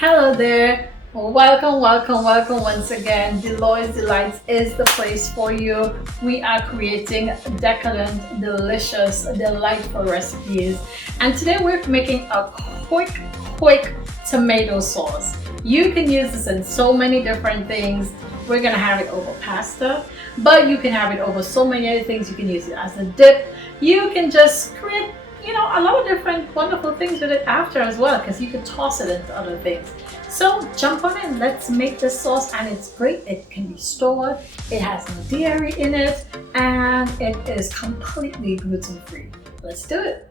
Hello there. Welcome once again. Deloy's Delights is the place for you. We are creating decadent, delicious, delightful recipes. And today we're making a quick tomato sauce. You can use this in so many different things. We're gonna have it over pasta, but you can have it over so many other things. You can use it as a dip. You can just create a lot of different wonderful things with it after as well, because you can toss it into other things. So jump on in, let's make this sauce, and it's great. It can be stored, it has no dairy in it, and it is completely gluten-free. Let's do it.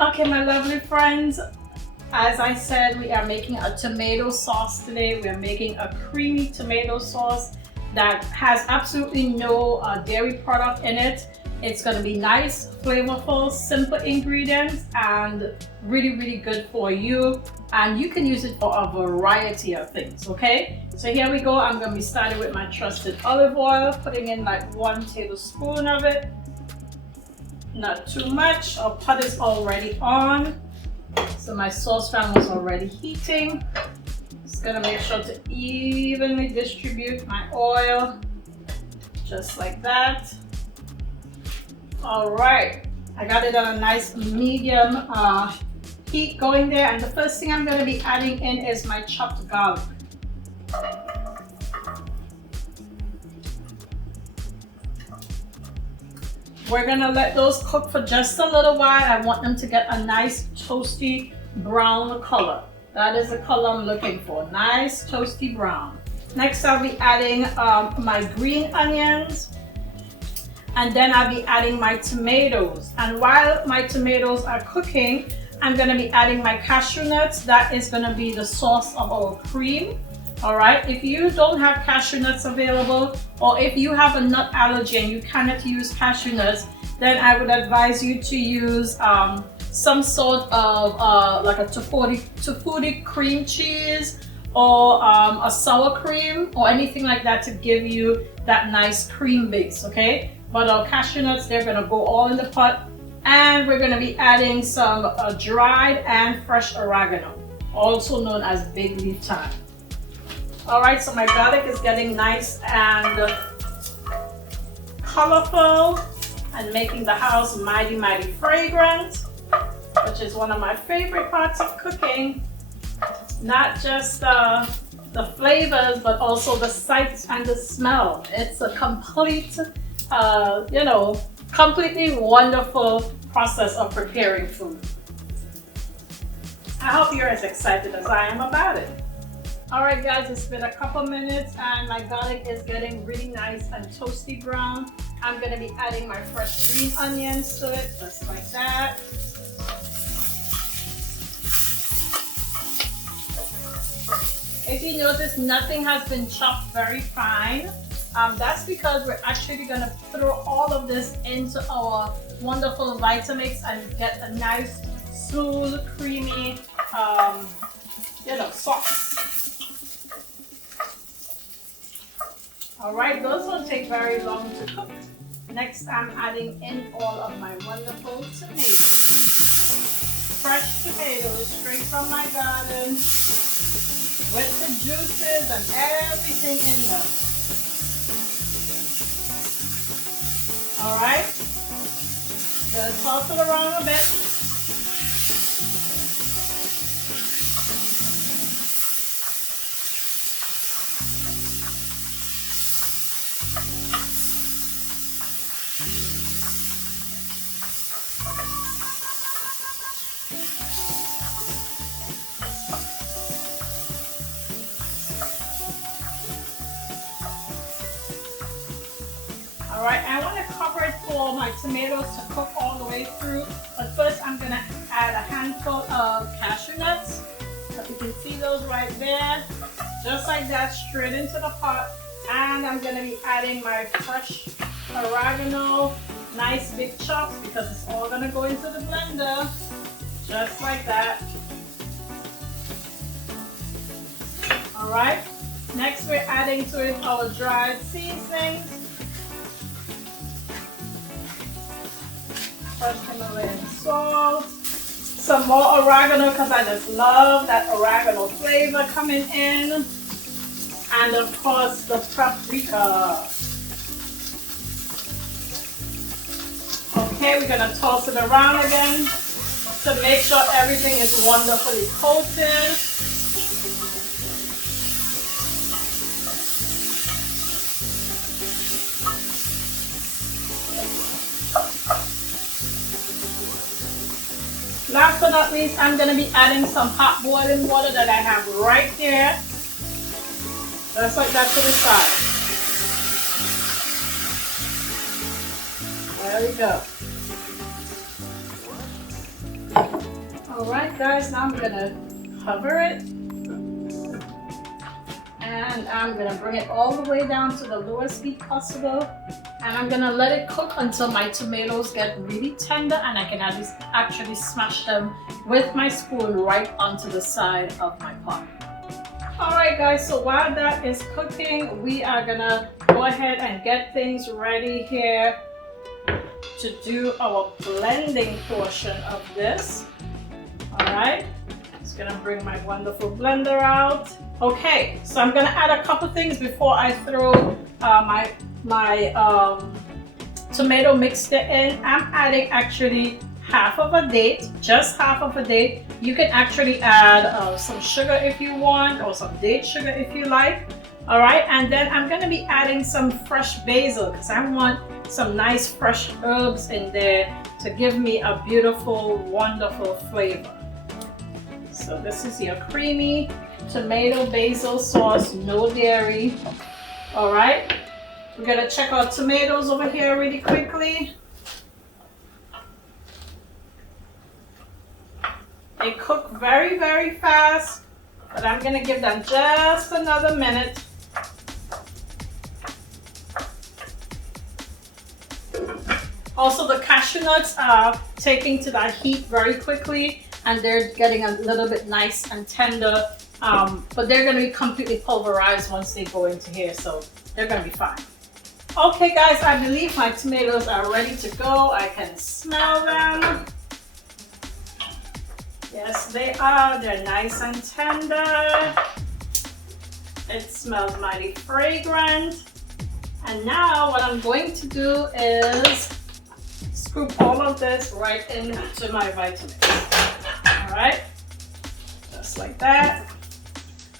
Okay, my lovely friends, as I said, we are making a tomato sauce today. We are making a creamy tomato sauce that has absolutely no dairy product in it. It's going to be nice, flavorful, simple ingredients, and really good for you. And you can use it for a variety of things, okay? So here we go. I'm going to be starting with my trusted olive oil, putting in like 1 tablespoon of it. Not too much. Our pot is already on, so my saucepan was already heating. Just gonna make sure to evenly distribute my oil, just like that. All right, I got it on a nice medium heat going there, and the first thing I'm gonna be adding in is my chopped garlic. We're gonna let those cook for just a little while. I want them to get a nice toasty brown color. That is the color I'm looking for, nice toasty brown. Next I'll be adding my green onions, and then I'll be adding my tomatoes. And while my tomatoes are cooking, I'm gonna be adding my cashew nuts. That is gonna be the source of our cream. All right, if you don't have cashew nuts available, or if you have a nut allergy and you cannot use cashew nuts, then I would advise you to use some sort of like a tafuti cream cheese, or a sour cream, or anything like that, to give you that nice cream base, okay? But our cashew nuts, they're gonna go all in the pot, and we're gonna be adding some dried and fresh oregano, also known as big leaf thyme. All right, so my garlic is getting nice and colorful and making the house mighty fragrant, which is one of my favorite parts of cooking. Not just the flavors, but also the sight and the smell. It's a complete, completely wonderful process of preparing food. I hope you're as excited as I am about it. All right guys, it's been a couple minutes and my garlic is getting really nice and toasty brown. I'm gonna be adding my fresh green onions to it, just like that. If you notice, nothing has been chopped very fine. That's because we're actually gonna throw all of this into our wonderful Vitamix and get a nice, smooth, creamy, sauce. All right, those don't take very long to cook. Next, I'm adding in all of my wonderful tomatoes. Fresh tomatoes, straight from my garden, with the juices and everything in them. All right, gonna toss it around a bit. All right, I want to cover it for my tomatoes to cook all the way through. But first, I'm going to add a handful of cashew nuts. So you can see those right there. Just like that, straight into the pot. And I'm going to be adding my fresh oregano, nice big chops, because it's all going to go into the blender. Just like that. right, next we're adding to it our dried seasonings. Fresh Himalayan salt. Some more oregano because I just love that oregano flavor coming in. And of course the paprika. Okay, we're gonna toss it around again to make sure everything is wonderfully coated. Last but not least, I'm going to be adding some hot boiling water that I have right here. Just like that to the side. There we go. Alright guys, now I'm going to cover it. And I'm going to bring it all the way down to the lowest heat possible. And I'm gonna let it cook until my tomatoes get really tender and I can actually smash them with my spoon right onto the side of my pot. Alright guys, so while that is cooking, we are gonna go ahead and get things ready here to do our blending portion of this. Alright, just gonna bring my wonderful blender out. Okay, so I'm gonna add a couple things before I throw my tomato mixture in. I'm adding actually half of a date, just half of a date. You can actually add some sugar if you want, or some date sugar if you like. All right, and then I'm gonna be adding some fresh basil because I want some nice fresh herbs in there to give me a beautiful, wonderful flavor. So this is your creamy tomato basil sauce, no dairy. All right. We're gonna check our tomatoes over here really quickly. They cook very, very fast, but I'm gonna give them just another minute. Also, the cashew nuts are taking to that heat very quickly, and they're getting a little bit nice and tender, but they're gonna be completely pulverized once they go into here, so they're gonna be fine. Okay guys, I believe my tomatoes are ready to go. I can smell them. Yes, they are. They're nice and tender. It smells mighty fragrant. And now what I'm going to do is scoop all of this right into my Vitamix. All right, just like that.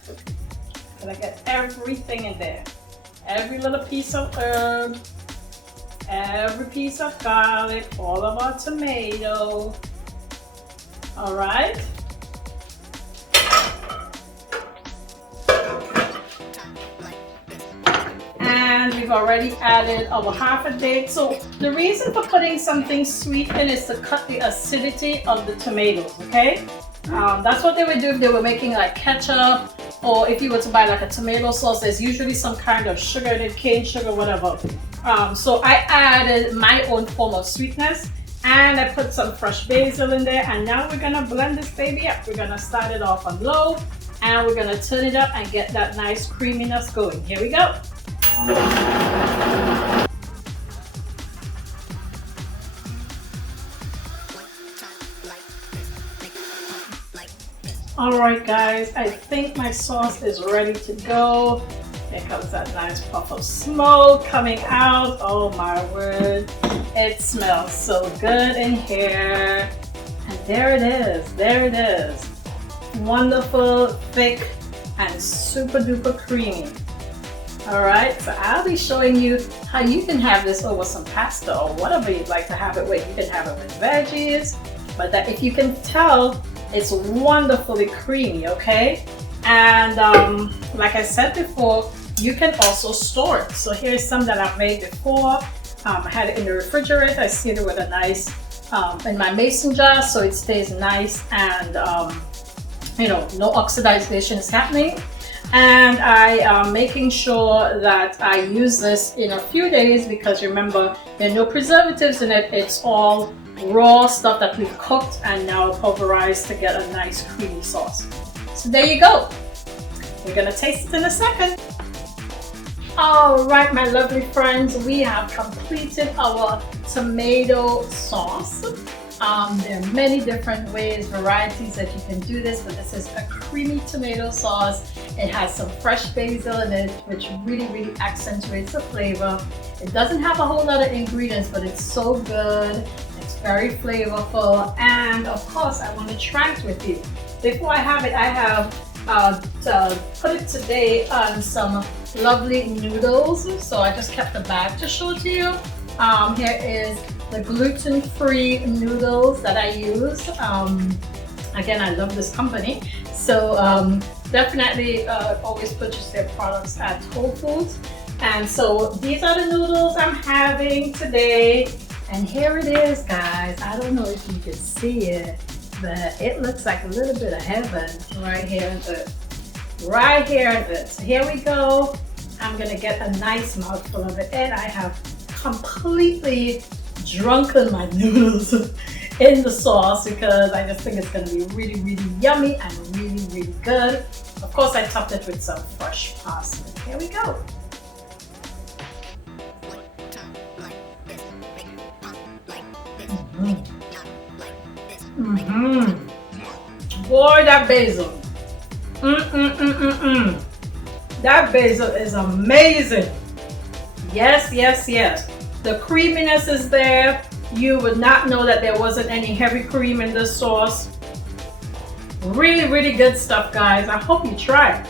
I'm gonna get everything in there. Every little piece of herb, every piece of garlic, all of our tomato. All right. And we've already added our half a date. So the reason for putting something sweet in is to cut the acidity of the tomatoes, okay? That's what they would do if they were making like ketchup, or if you were to buy like a tomato sauce, there's usually some kind of sugar in it, cane sugar, whatever. So I added my own form of sweetness, and I put some fresh basil in there, and now we're gonna blend this baby up. We're gonna start it off on low, and we're gonna turn it up and get that nice creaminess going. Here we go. All right guys, I think my sauce is ready to go. Here comes that nice puff of smoke coming out. Oh my word, it smells so good in here. And there it is, there it is. Wonderful, thick, and super duper creamy. All right, so I'll be showing you how you can have this over some pasta or whatever you'd like to have it with. You can have it with veggies, but that, if you can tell, it's wonderfully creamy, okay? And like I said before, you can also store it. So here's some that I've made before. I had it in the refrigerator. I sealed it with a nice, in my mason jar, so it stays nice and, you know, no oxidation is happening. And I am making sure that I use this in a few days because remember, there are no preservatives in it. It's all raw stuff that we've cooked and now pulverized to get a nice creamy sauce. So there you go. We're gonna taste it in a second. All right, my lovely friends, we have completed our tomato sauce. There are many different ways, varieties that you can do this, but this is a creamy tomato sauce. It has some fresh basil in it, which really accentuates the flavor. It doesn't have a whole lot of ingredients, but it's so good. It's very flavorful, and of course, I want to try it with you. Before I have it, I have put it today on some lovely noodles. So I just kept the bag to show to you. Here is the gluten-free noodles that I use. Again, I love this company. So definitely always purchase their products at Whole Foods. And so these are the noodles I'm having today. And here it is, guys. I don't know if you can see it, but it looks like a little bit of heaven right here in it. Right here in it. So here we go. I'm gonna get a nice mouthful of it, and I have completely drunken my noodles in the sauce because I just think it's gonna be really yummy and really good. Of course, I topped it with some fresh parsley. Here we go. Boy, that basil. That basil is amazing. Yes. The creaminess is there. You would not know that there wasn't any heavy cream in this sauce. Really good stuff, guys. I hope you try it.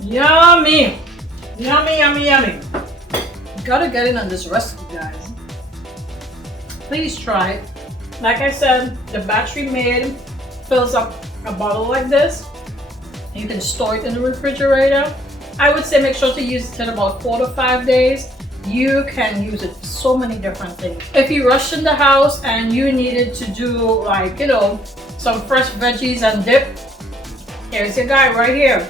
Yummy. Yummy. Gotta get in on this recipe, guys. Please try it. Like I said, the battery made fills up a bottle like this. You can store it in the refrigerator. I would say make sure to use it in about 4 to 5 days. You can use it for so many different things. If you rushed in the house and you needed to do, like, you know, some fresh veggies and dip, here's your guy right here.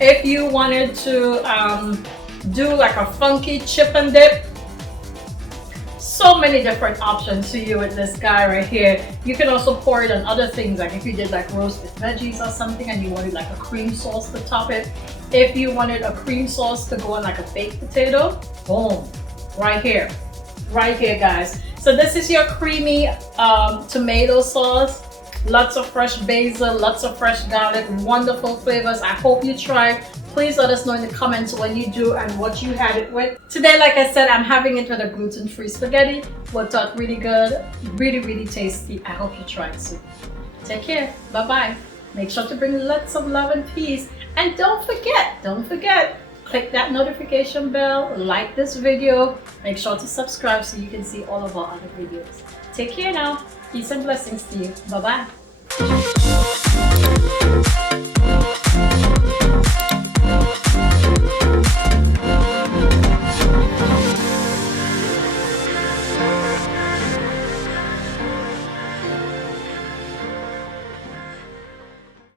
If you wanted to do like a funky chip and dip, so many different options to you with this guy right here. You can also pour it on other things, like if you did like roasted veggies or something and you wanted like a cream sauce to top it. If you wanted a cream sauce to go on like a baked potato, boom, right here, guys. So this is your creamy tomato sauce. Lots of fresh basil, lots of fresh garlic, wonderful flavors. I hope you try. Please let us know in the comments when you do and what you had it with. Today, like I said, I'm having it with a gluten-free spaghetti. Worked out really good, really tasty. I hope you try it soon. Take care. Bye-bye. Make sure to bring lots of love and peace. And don't forget, click that notification bell, like this video, make sure to subscribe so you can see all of our other videos. Take care now. Peace and blessings to you. Bye-bye.